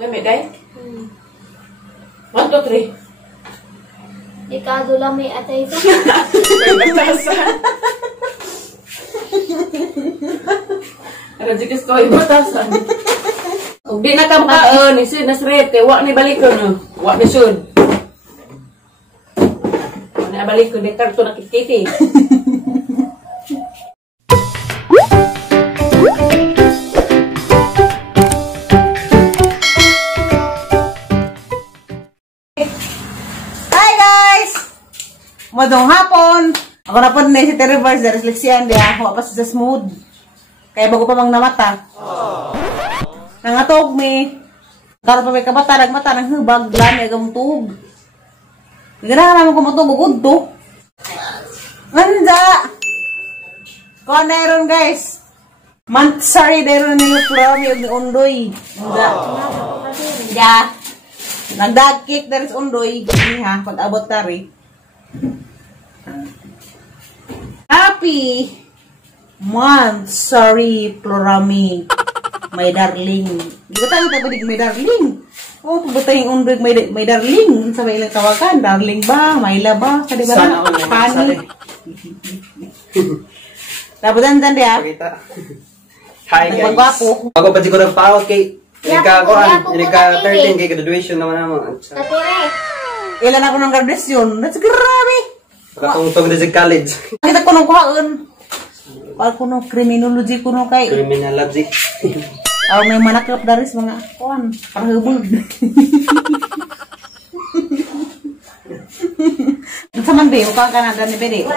Lami day? 1, 2, 3. Ikado lami atay ito. Batasan. Ano jikas ko batasan. Kung di na kamkaon, isun na srete, wak ni balik ko no. Wak ni sud. Na balik ko di karto nakikiti. Madong hapon. Ako na po na si Reverse dari seleksian dia. Ako pa sa smooth. Kaya bago pa mang namata. Nangatog mi. Kala pa may kabata, nagmata, nanghubag, lami, agang tug. Ganahan naman ko matugugod to. Nganda! Kung na guys. Mansari dairon nila from yung undoy. Nganda. Ya. Nagdagkik dari undoy. Ha, pag abot tari. Happy month, sorry, Florami, my darling. Di ba tayo tabadig my darling? Oh, pagbatay yung undog my darling. Sabay ilang tawagan, darling ba, Mayla ba? Kadi ba na? Pani. Tabutan dan dia. Hi guys. Magwapo. Ako pa di ko ng pawat kay Ika 13 kay graduation naman naman. Tatire. Ilan ako ng graduation. That's grabe. Katungtong na sa college. Kita ko nung kuhaan. Kuhaan ko nung criminology ko nung kay. Criminology. May manakap dari mga kuhaan. Parahubog. Sa man ba? Mukhang Canada ni Bede.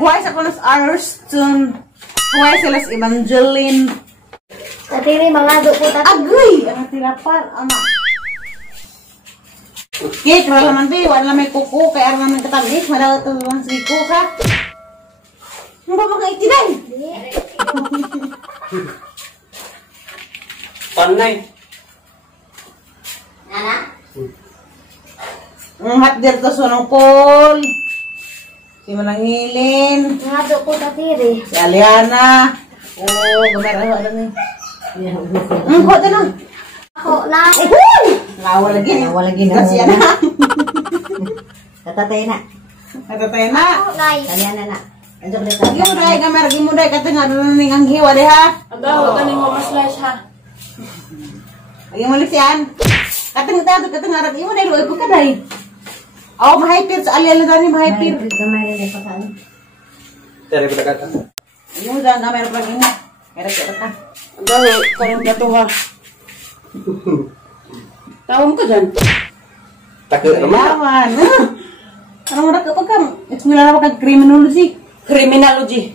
Huwag sa kunas Arston. Huwag sila si Evangeline. Tatire mga do po tatire. Agoy! Ang tirapan. Ano? Kek, wala naman ba? Wala may kuko. Kaya naman katabik. Wala ito lang si kuko ka. Ano ba mga itinan? Panay. Nana? Ang hot dir to sunong Paul. Si Manangilin. Mga do po tatire. Si Aliana. Oh, gumera alam ni. Ko din lang. Ako na. Lawa lagi na. Kasi yan na. Tatatay na. Natatay na. Ako na. Kalian na. Andiyan ulit. Gimuday, gamera, gimuday. Katanga doon ning ang hiwa de ha. Agaw, ganing mo maslash ha. Ayun mo yan. Katanga rat imo dai luoy ko kaday. Aw mahaypir sa aliala dani mahaypir. Gamay na pa kan. Dari pada kata. Ayun da gamera pa imo. Kaya ka. Agaw, karong gato ha. Tawag mo ka dyan? Takut naman. Lawan. Ano mo ka pagkam? Ito nila na pagkag criminology. Criminology.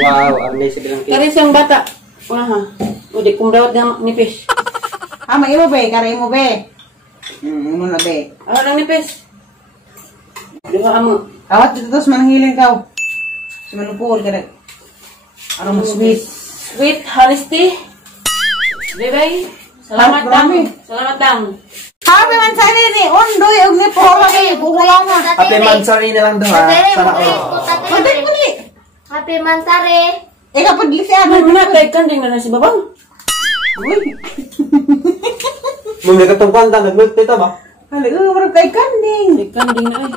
Wow, ano siya bilang Kari siyang bata. Wala ha. Udi kung dawat na nipis. May imo be, kare imo be. Imo na be. Ano lang nipis? Di ba amo? Awat dito tos mananghiling kaw. Si manupol kada. Ano mo sweet. Sweet honesty. Bye-bye. Salamat dang. Salamat dang. Happy man sa ni undoy og ni prola kay buhulang na. Happy Mansari na lang daw ha. Sana all. Pwede ko ni. Happy Mansari. Eka padli siya. Ano na kay kanding na si babang? Uy. Mung nakatungkuan ta nag-milk dito ba? Halaga mo kay kanding. Kay kanding na ay.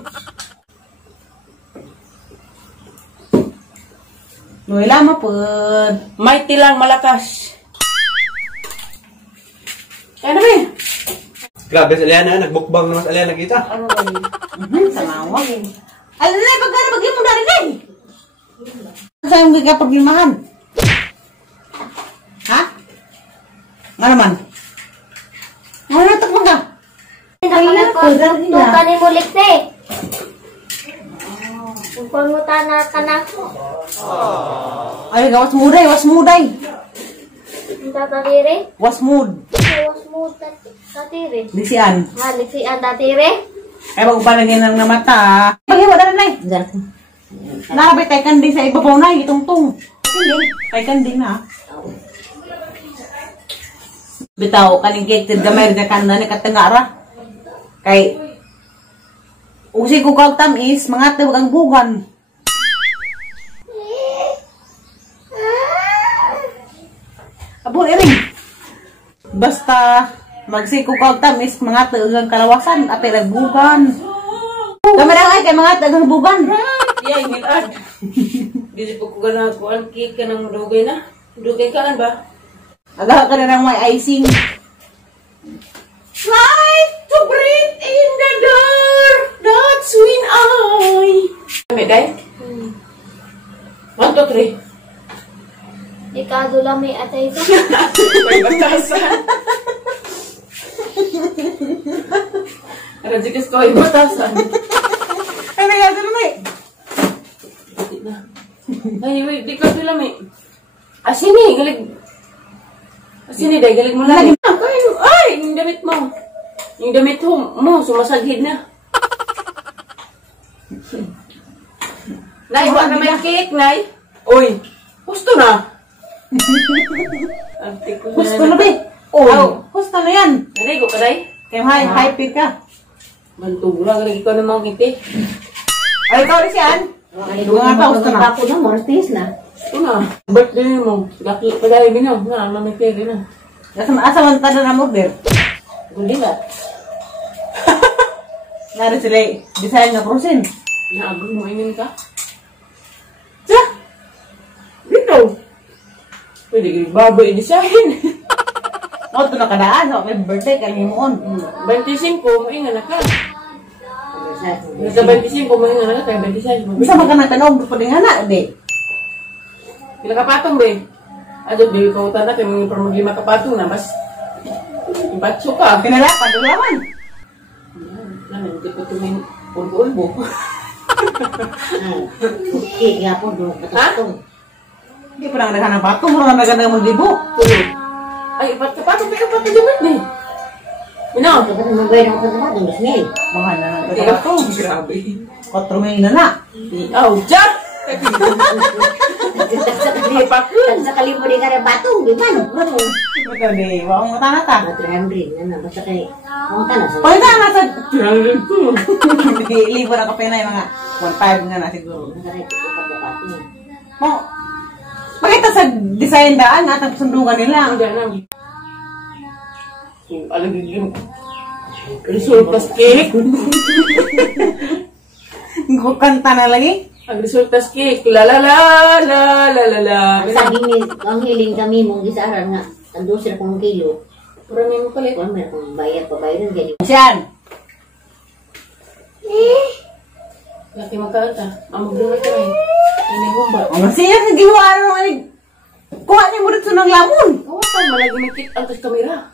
Noy lama pud. Mighty lang malakas. Kaya na ba? Grabe sa Aliana, nagbukbang naman sa Aliana kita. Ano ba yun? Samawa. Ano na pagkara bagay mo dari nay. Saan mo ka paglimahan? Ha? Nga naman. Ano na takbo ka? Tukan ni mulik te. Pangmutan na kanako. Ay, was muday, was muday. Tatire. Was mood. Was mo tatire. Lisian. Haliksi ang tatire. Ay, bago pa lagyan ng namata. Bagay mo dari nay. Narabay tayo kanding sa ibabaw na, itong-tung. Tayo kanding na. Bitaw, kaning cake, gamay rin kanda ni katangara. Kay, usi ko kag tamis, mga tawag ang bugan. Abo, iring. Basta magsiko kag tamis mga tugang kalawasan ate nagbugan. Kamera ay kay mga tagang bugan. Yeah, ingin Dili po ko gana ko ang cake ka ng dugay na. Dugay ka ba? Aga ka na ng may icing. Try to breathe in the door. That's when Kami day? 1, 2, 3. Ikaw lami atay ito. May batasan. Rajikas ko ay batasan. Ay, nagado naman eh. Ay, wait, di ka sila may... Asini, galig. Asini, day, galig mo lang. Ay, yung damit mo. Yung damit mo, sumasagid na. Nay, wala na may cake, Nay. Uy, gusto na. Gusto na ba? Oh, gusto na yan. Nanay, ko ka, Day? Kaya hype ka. Mantog lang, galig ko namang kiti. Ay, ikaw rin siyan. Dugang ata, gusto na. Ako na, mortis na. Ito na. Birthday mo. Daki, pagay binaw. Na, may cake na. Asa man tada na order. Hindi na. Nari sila design nga krusin. Naabot mo inin ka? Sa? Dito. Pwede kayo baboy design. O, ito na kadaan. So, may birthday ka ni Moon. 25, maingan na ka. Sa 25, maingan na ka. Kaya 26. Bisa man ka nagtanong, pwede nga na, di. Pila kapatong, be? Adot, be, kung tanda, kaya mga parang maglima kapatong na, mas impatso ka. Pinalapan, dulaman. Namin, hindi ko tuming ulbo-ulbo. Okay, nga po doon. Hindi pa lang naghanap patong, mura na naghanap mong libo. Tulog. Ay, kapatong, may kapatong yung birthday. Minaw. Mahal na lang. Hindi ako. Grabe. 4,000 na na. Oh, Jack! Sa kalimutan ka ng batong, di ba? Ito, di. Wala mong matana ka. 300, ano, basta kayo. Ang tanas. Pagka na sa... Libo na kape na yung mga 1,500 nga na siguro. Mo, pakita sa design daan at ang sundukan nila. Hindi na. Alam yun. Result plus cake. Kanta na lagi. Ang result plus cake. La la la la la la la. Sabi ni, ang hiling kami mong gisaran nga, ang 12 kong kilo. Marami mo palit. Kung meron kong bayad, pabayaran, ganyan. Siyan. Laki magkakata. Ang magbunga ka rin. Ano yung ba? Ang siya sa giwa naman. Kuha niya mo dito ng lamon. Oo, malagi may kit ang kamera.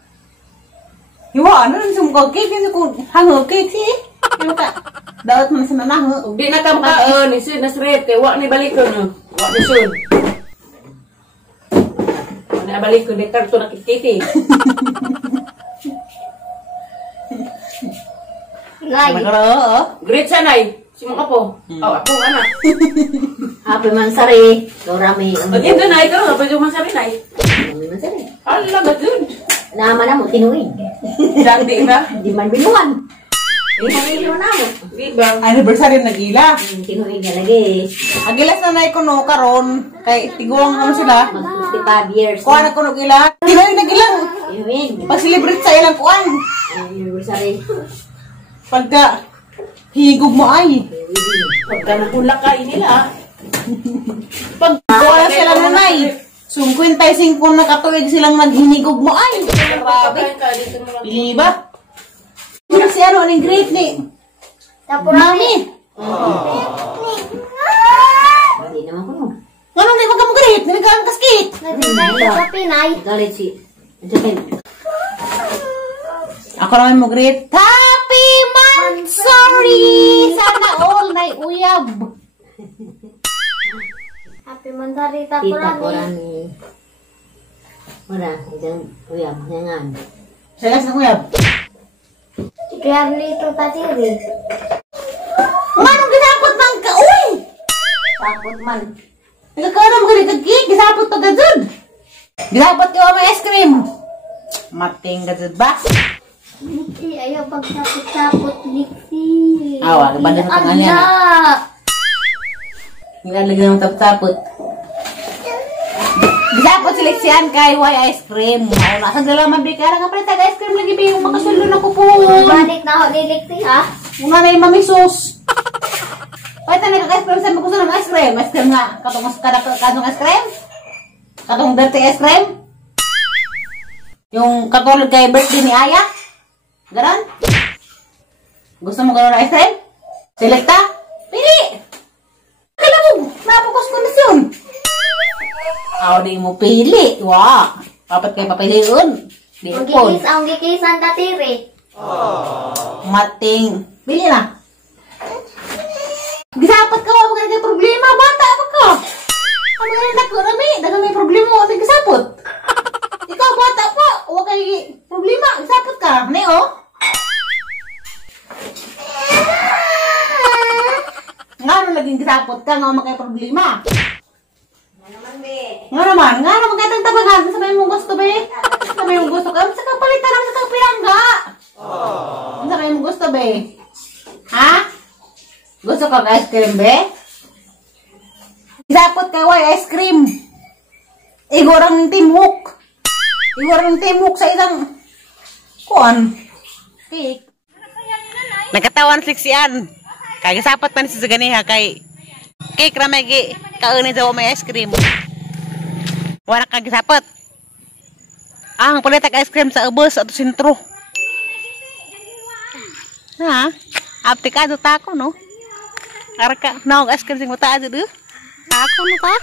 Hiwa, ano rin sa mukha cake? Kasi kung hango cake siya eh. Ano ka? Dawat mo na sa nanaho. Di na kamkaon. Isun na srete. Wak ni balik ko no. Wak ni sun. Wak ni balik ko. Di karto na kititi. Lagi. Nagkaro, Great sanay. Simong apo. Aw, ako anak. Happy Mansari. Dorami. Pag yun doon ay, ikaw nga. Pwede mo sabi na ay. Happy Mansari. Ala, ba't yun? Naman na mo, tinuig. Dati ba? Di man binuan. Tinuig na mo. Di ba? anniversary nag-ila. Tinuig na lagi. Agilas na na no karon kay tiguang ano sila. Mag 55 years. Kuha na kuno gila. Tinoy nagilang. Tinuig. Pag-celebrate sa ilang kuan. Anniversary. Pagka higog mo ay. Pagka nakulakay nila. Pag kuha na sila nanay. 55 na katuig silang naghinigog mo ay. Grabe. Dito naman. Pili ba? Ano si ano aning great ni? Mami. Hindi naman ko no. Ano na wag ka mo great? Niligaan kaskit. Nagdala sa Pinay. Galit si. Ako naman mo great. Happy Mansari! Sana all na uyab. Happy Mansari Tita Taporani. Porani. Wala, isang uyab, nangan. Salas na uyab. Kaya nito tatiri. Manong ginapot ng kauy! Tapos man. Nagkakaroon mo ganit kag-cake, gisapot to gazud. Gisapot ko may ice cream. Mating gazud ba? Lixi, ayaw pagsapot-sapot, Lixi. Awa, kabanda sa tangan yan. Nilalagyan ng tapot-tapot. Gisapot Gisapot seleksian kay Way Ice Cream. Mao na sa dalaman bigara nga palit ice cream lagi bi makasulo na ko po. Balik na ako nilikti ha. Una na yung mamisos. Pwede na ice cream sa gusto ng ice cream. Ice cream nga katong ice cream. Katong dirty ice cream. Yung katulad kay birthday ni Aya. Ganon. Gusto mo gano'n na ice cream? Selecta? Pili! Kailan mo, napukos kondisyon. Aw, di mo pili. Wah, dapat kayo papiliun. Di po. Ang gikisan tatiri. Mating. Pili na. Gisapat ka, wala ka problema. Bata pa ka. Ano nga nako rami? Dagang may problema mo sa gisapot. Ikaw, bata pa. Wala kay problema. Gisapot ka. Neo? Nga naging gisapot ka, nga makay problema. Nga naman katang tabagan. Sabay mong gusto, be. Sabay mong gusto ka. Sa kapalitan naman sa kapirangga. Sabay mong gusto, be. Ha? Gusto ka ng ice cream, be? Gisapot kay Way Ice Cream. Igorang timhok. Igorang timhok sa isang kuan. Cake. Nagkatawan siksian. Kaya sapat man sa ganiha kay cake ramay gi kauni daw may ice cream. Wala ka gisapat. Ang palitag ice cream sa ubos at sentro. Ha? Apti ka do tako no. Arka naog ice cream sing mata adu. Tako no ta.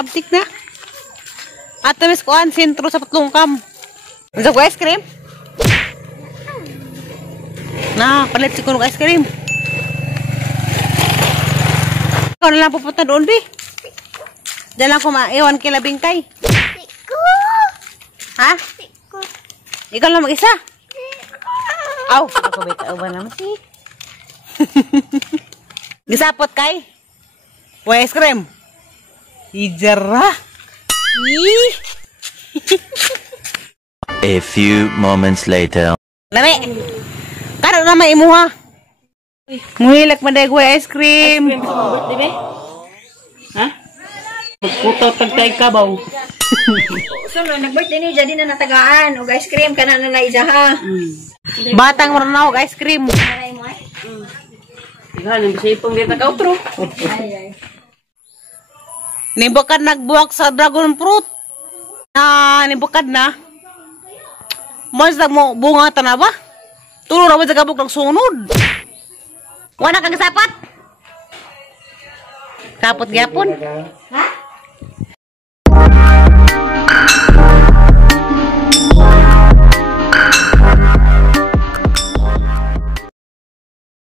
Aptik na. At tamis ko an sentro sa patlungkam. Unsa ko ice cream? Nah, palit si kuno ice cream. Ikaw na lang pupunta doon, Bi. Diyan lang ko maiwan kay Labingkay. Ha? Ikaw lang mag-isa? Aw, ako ba ito naman si? Gisapot kay? Way ice cream? Ijara. A few moments later. Lami. Karo na may imuha. Muhilak man dahil ice cream. Ice cream sa birthday, be? Ha? Pagputo tagtay ka ba? So, nag-birthday ni jadi na natagaan. O ice cream ka na nalaiza ha. Batang maranaw ice cream. Aray mo ay. Ikaw, bisa ipong dito ka outro. Nibukad nagbuwak sa dragon fruit. Nibukad na. Mas mo bunga ta ba? Tulo ra ba sa kabuk nagsunod. Wala kang sapat. Sapot gyapon. Ha?